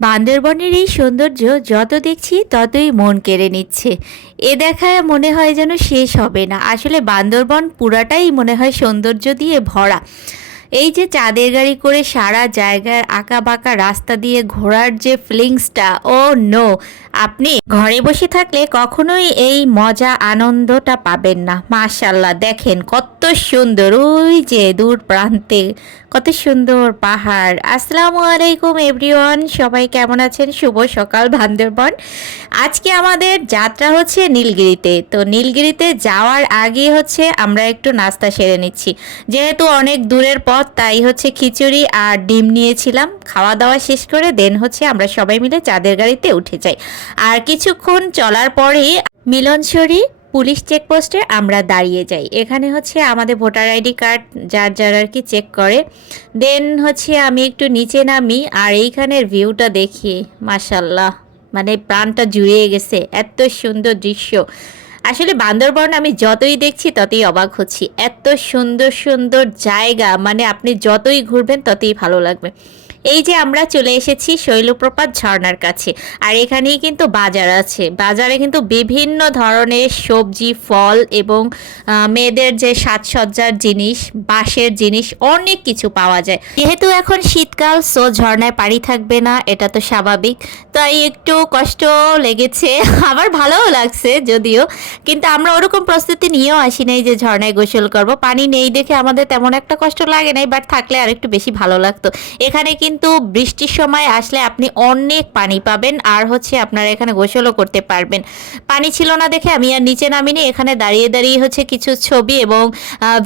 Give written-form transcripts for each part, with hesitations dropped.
বান্দরবনের এই সৌন্দর্য যত দেখছি ততই মন কেড়ে নিচ্ছে। এ দেখায় মনে হয় যেন শেষ হবে না। আসলে বান্দরবন পুরাটাই মনে হয় সৌন্দর্য দিয়ে ভরা। এই যে চাঁদের গাড়ি করে সারা জায়গার আঁকাবাঁকা রাস্তা দিয়ে ঘোরার যে ফিলিংসটা, ও নো, আপনি ঘরে বসে থাকলে কখনোই এই মজা আনন্দটা পাবেন না। মাশাল্লাহ, দেখেন কত সুন্দর, ওই যে দূর প্রান্তে কত সুন্দর পাহাড়। আসসালামু আলাইকুম এভরিওয়ান, সবাই কেমন আছেন? শুভ সকাল বান্দরবন। আজকে আমাদের যাত্রা হচ্ছে নীলগিরিতে। তো নীলগিরিতে যাওয়ার আগে হচ্ছে আমরা একটু নাস্তা সেরে নিচ্ছি, যেহেতু অনেক দূরের পথ, তাই হচ্ছে খিচুড়ি আর ডিম নিয়েছিলাম। খাওয়া দাওয়া শেষ করে দেন হচ্ছে আমরা সবাই মিলে চাঁদের গাড়িতে উঠে যাই। আর কিছুক্ষণ চলার পরেই মিলনসরি পুলিশ চেকপোস্টে আমরা দাঁড়িয়ে যাই। এখানে হচ্ছে আমাদের ভোটার আইডি কার্ড যার যার আর কি চেক করে। দেন হচ্ছে আমি একটু নিচে নামি আর এইখানের ভিউটা দেখি, মাশাল্লাহ, মানে প্রাণটা জুড়িয়ে গেছে, এত সুন্দর দৃশ্য। আসলে বান্দরবন আমি যতই দেখছি ততই অবাক হচ্ছি, এত সুন্দর সুন্দর জায়গা, মানে আপনি যতই ঘুরবেন ততই ভালো লাগবে। এই যে আমরা চলে এসেছি শৈলপ্রপাত ঝর্ণার কাছে, আর এখানেই কিন্তু বাজার আছে। বাজারে কিন্তু বিভিন্ন ধরনের সবজি, ফল এবং মেয়েদের যে সাজসজ্জার জিনিস, বাঁশের জিনিস, অনেক কিছু পাওয়া যায়। যেহেতু এখন শীতকাল, সো ঝর্ণায় পানি থাকবে না, এটা তো স্বাভাবিক। তাই একটু কষ্ট লেগেছে, আবার ভালোও লাগছে যদিও, কিন্তু আমরা ওরকম প্রস্তুতি নিয়েও আসি নাই যে ঝর্ণায় গোসল করব। পানি নেই দেখে আমাদের তেমন একটা কষ্ট লাগে নাই, বাট থাকলে আর একটু বেশি ভালো লাগতো। এখানে কিন্তু বৃষ্টির সময় আসলে আপনি অনেক পানি পাবেন, আর হচ্ছে আপনারা এখানে গোসলও করতে পারবেন। পানি ছিল না দেখে আমি আর নিচে নামিনি, এখানে দাঁড়িয়ে দাঁড়িয়ে হচ্ছে কিছু ছবি এবং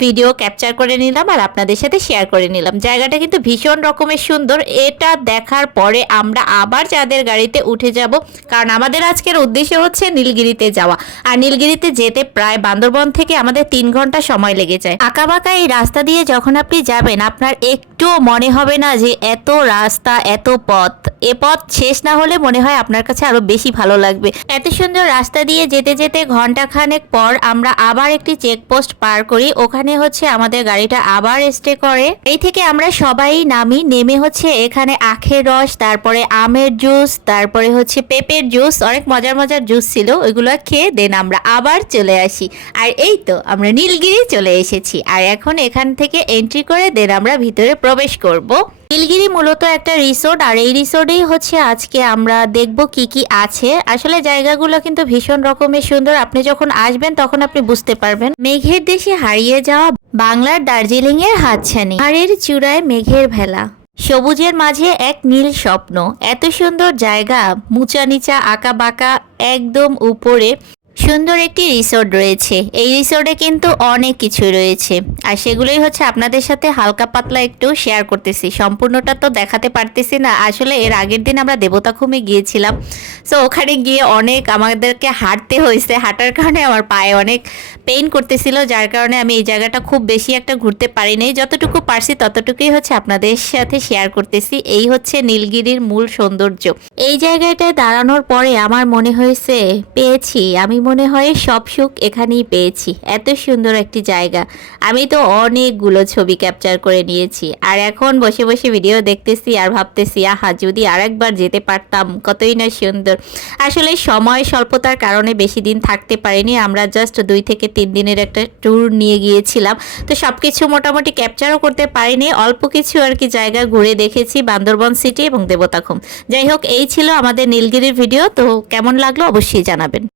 ভিডিও ক্যাপচার করে নিলাম আর আপনাদের সাথে শেয়ার করে নিলাম। জায়গাটা কিন্তু ভীষণ রকমের সুন্দর। এটা দেখার পরে আমরা আবার চাঁদের গাড়িতে উঠে যাব, কারণ আমাদের আজকের উদ্দেশ্য হচ্ছে নীলগিরিতে যাওয়া। আর নীলগিরিতে যেতে প্রায় বান্দরবন থেকে আমাদের 3 ঘন্টা সময় লেগে যায়। আঁকাবাঁকা এই রাস্তা দিয়ে যখন আপনি যাবেন, আপনার একটুও মনে হবে না যে এত রাস্তা, এত পথ। এ পথ শেষ না হলে মনে হয় আপনার কাছে আরো বেশি ভালো লাগবে। এত সুন্দর রাস্তা দিয়ে যেতে যেতে ঘন্টাখানেক পর আমরা আবার একটি চেকপোস্ট পার করি। ওখানে হচ্ছে আমাদের গাড়িটা আবার স্টে করে। এই থেকে আমরা সবাই নামি, নেমে হচ্ছে এখানে আখের রস, তারপরে আমের জুস, তারপরে হচ্ছে পেঁপের জুস, অনেক মজার মজার জুস ছিল, ওইগুলো খেয়ে দেন আমরা আবার চলে আসি। আর এই তো আমরা নীলগিরি চলে এসেছি, আর এখন এখান থেকে এন্ট্রি করে দেন আমরা ভিতরে প্রবেশ করব। নীলগিরি মূলত একটা রিসোর্ট, আর এই রিসোর্টেই হচ্ছে আজকে আমরা দেখব কি কি আছে। আসলে জায়গাগুলো কিন্তু ভীষণ রকমের সুন্দর, আপনি যখন আসবেন তখন আপনি বুঝতে পারবেন। মেঘের দেশে হারিয়ে যাওয়া বাংলার দার্জিলিং এর হাতছানি, পাহাড়ের চূড়ায় মেঘের ভেলা, সবুজের মাঝে এক নীল স্বপ্ন। এত সুন্দর জায়গা, মুচা নিচা আঁকা বাঁকা, একদম উপরে সুন্দর একটি রিসোর্ট রয়েছে। এই রিসোর্টে কিন্তু অনেক কিছু রয়েছে, আর সেগুলোই হচ্ছে আপনাদের সাথে হালকা পাতলা একটু শেয়ার করতেছি। সম্পূর্ণটা তো দেখাতে পারতেছি না। আসলে এর আগের দিন আমরা দেবতাখুমে গিয়েছিলাম, সো ওখানে গিয়ে অনেক আমাদেরকে হাঁটতে হয়েছে। হাঁটার কারণে আমার পায়ে অনেক পেইন করতেছিল, যার কারণে আমি এই জায়গাটা খুব বেশি একটা ঘুরতে পারিনি। যতটুকু পারছি ততটুকুই হচ্ছে আপনাদের সাথে শেয়ার করতেছি। এই হচ্ছে নীলগিরির মূল সৌন্দর্য। এই জায়গাটায় দাঁড়ানোর পরে আমার মনে হয়েছে পেয়েছি, আমি মনে হয় সব সুখ এখানেই পেয়েছি। এত সুন্দর একটি জায়গা। আমি তো অনেকগুলো ছবি ক্যাপচার করে নিয়েছি, আর এখন বসে বসে ভিডিও দেখতেছি আর ভাবতেছি, আহা যদি আরেকবার যেতে পারতাম, কতই না সুন্দর। আসলে সময় স্বল্পতার কারণে বেশি দিন থাকতে পারিনি। আমরা জাস্ট 2 থেকে 3 দিনের একটা ট্যুর নিয়ে গিয়েছিলাম, তো সবকিছু মোটামুটি ক্যাপচারও করতে পারিনি। অল্প কিছু আর কি জায়গা ঘুরে দেখেছি, বান্দরবন সিটি এবং দেবতাখুম। যাই হোক, এই ছিল আমাদের নীলগিরির ভিডিও। তো কেমন লাগলো অবশ্যই জানাবেন।